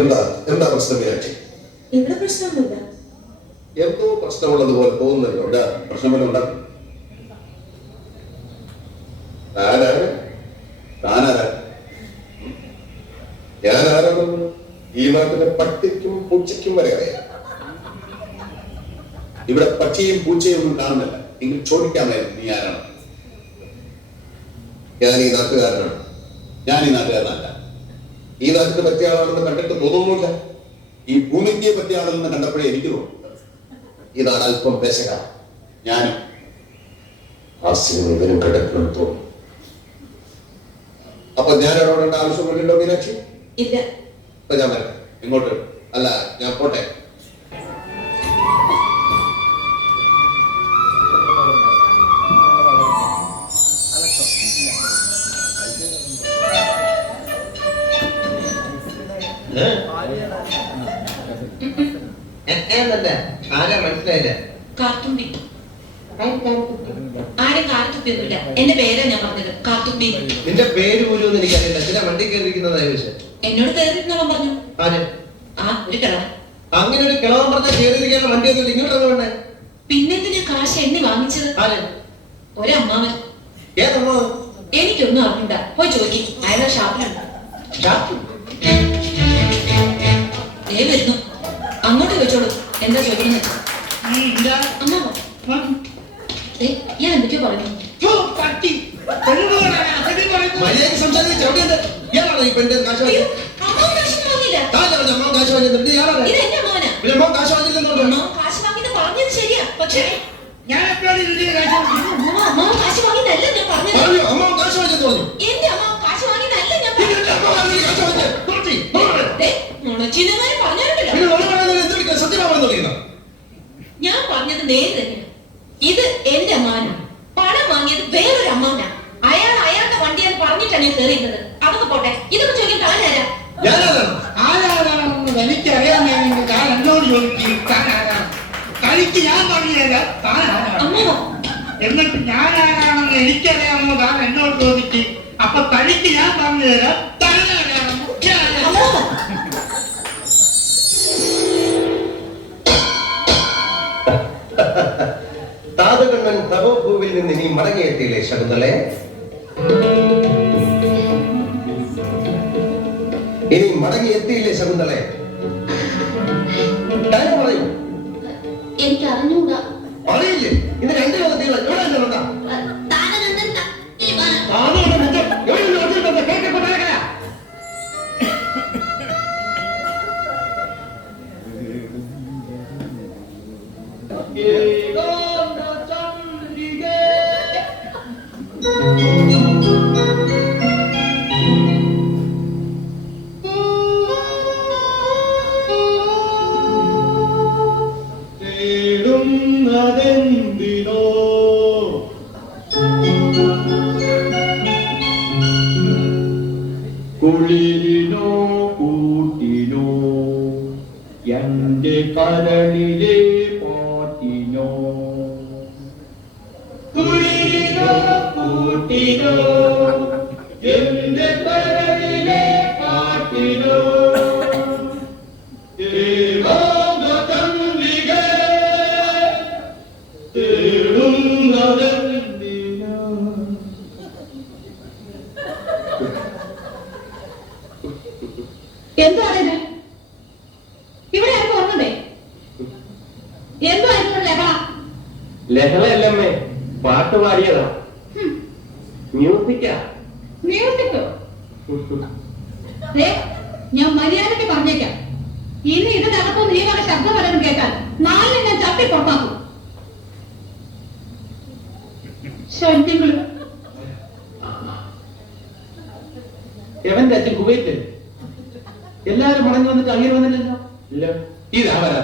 എന്താ എന്താ പ്രശ്നം മീനാക്ഷി? ഇവിടെ പ്രശ്നമൊന്നുമില്ല. എന്തോ പ്രശ്നമുള്ളതുപോലെ തോന്നുന്നല്ലോ. എന്താ പ്രശ്നം വല്ല ഉണ്ടാക്കും? ഞാൻ ആരാണെന്ന് ഈ നാട്ടിലെ പട്ടിക്കും പൂച്ചയ്ക്കും വരെ അറിയാം. ഇവിടെ പട്ടിയും പൂച്ചയും ഒന്നും കാണുന്നില്ല. എങ്കിൽ ചോദിക്കാമായിരുന്നു നീ ആരാണ്? ഞാൻ ഈ നാട്ടുകാരനാണ്. ഞാൻ ഈ നാട്ടുകാരനല്ല. ഈ നാട്ടിന് പറ്റിയ ആളാണെന്ന് കണ്ടിട്ട് തോന്നുന്നില്ല. ഈ ഭൂമിക്ക് പറ്റിയ ആളെന്ന് കണ്ടപ്പോഴേ എനിക്ക് തോന്നുന്നു ഈ നാട് അല്പം പെശക. ഞാനും ഇവരും കിടക്കണം തോന്നുന്നു. അപ്പൊ ഞാൻ ഇടപെടേണ്ട ആവശ്യമില്ലല്ലോ മീനാക്ഷി? ഇല്ല. അപ്പൊ ഞാൻ വരാം. ഇങ്ങോട്ട് അല്ല, ഞാൻ പോട്ടെ. ആരാ മനസ്സിലായില്ല? കാർത്തുമ്പി. ആരും കാർത്തുപ്പിയൊന്നുമില്ല. എന്റെ പേരാ ഞാൻ പറഞ്ഞത്, കാർത്തുമ്പി. നിന്റെ പേര് പോലും എനിക്കറിയില്ല. ചില വണ്ടി കയറിയിരിക്കുന്നതായ വിഷയം എന്നോട് കയറിയിരുന്നോളം പറഞ്ഞു. ആര്? ഒരു കിളവൻ. അങ്ങനെ ഒരു കിളവൻ പറഞ്ഞ കയറിയിരിക്കാനുള്ള വണ്ടി ഒന്നും ഇങ്ങോട്ട് വേണ്ടേ? പിന്നെന്തിനാ കാശ് എണ്ണി വാങ്ങിച്ചത്? ആര്? ഒരമ്മാവൻ. ഏതമ്മാവൻ? എനിക്കൊന്നും അറിഞ്ഞൂടാ. പോയി ചോദിക്കും. അയാളെ ഷാപ്പിലുണ്ട്. വരുന്നു. അങ്ങോട്ട് ചോദിച്ചോളൂ. എന്താ ചോദിക്കുന്നത്? അമ്മാവോ? ഞാൻ എന്തൊക്കെയോ പറഞ്ഞു. ശരിയാ, പക്ഷേ എന്റെ അമ്മാവൻ കാശ് വാങ്ങിയതല്ല ഞാൻ പറഞ്ഞത്. ഞാൻ പറഞ്ഞത് നേരെ തന്നെയാണ്. ഇത് എന്റെ അമ്മാവനാ. പണം വാങ്ങിയത് വേറൊരു അമ്മാവനാ. അയാളുടെ വണ്ടിയാണ് പറഞ്ഞിട്ടാണ് ഞാൻ കയറിയിരുന്നത്. അതൊക്കെ പോട്ടെ. ഇതൊക്കെ ചോദിക്കാൻ താനാരാ? ആരാണെന്ന് എനിക്കറിയാമെങ്കിൽ ഞാൻ എന്നോട് ചോദിക്കും. തനിക്ക് ഞാൻ പറഞ്ഞുതരാം അമ്മാവോ? എന്നിട്ട് ഞാൻ ആരാണെന്ന് എനിക്കറിയാമോ താൻ എന്നോട് ചോദിക്കും. അപ്പൊ തനിക്ക് ഞാൻ പറഞ്ഞുതരാം താനാരാണെന്ന്. താതകണ്ണൻ തപോഭൂവിൽ നിന്ന് ഇനി മടങ്ങിയെത്തിയില്ലേ ശകുന്തളെ? ഇനി മടങ്ങിയെത്തിയില്ലേ ശകുന്തളെ? പറയൂ. എനിക്ക് അറിഞ്ഞൂടാ. അറിയില്ലേ? ഇന്ന് രണ്ട് ലോകത്തിലുള്ള അതെന്തിനോ കുളിരിനോ കൂട്ടിനോ എന്റെ കരളിലെ പാട്ടിനോ കുളിരിനോ കൂട്ടിനോ എന്റെ കരളിലെ പാട്ടിനോ എന്താണ് ഇവിടെ ആർക്കും ഓർമ്മണ്ടേ? എന്തായിരുന്നു ലഹള? ലഹളയല്ലമ്മേ, പാട്ട് പാടിയതാ. മ്യൂസിക്കോ? ഞാൻ മര്യാദയ്ക്ക് പറഞ്ഞേക്കാം. ഇനി ഇതിനകത്തും നീ വരെ ശബ്ദം വരണം കേട്ടാൽ നാളെ ഞാൻ ചട്ടി പുറത്താക്കും. ശല്യങ്ങള്. എവന്റെ അച്ഛൻ കുവൈറ്റ് എല്ലാരും മടങ്ങി വന്നിട്ട് അങ്ങനെ വന്നില്ലല്ലോ. ഇല്ല, ഇതാ വരാ.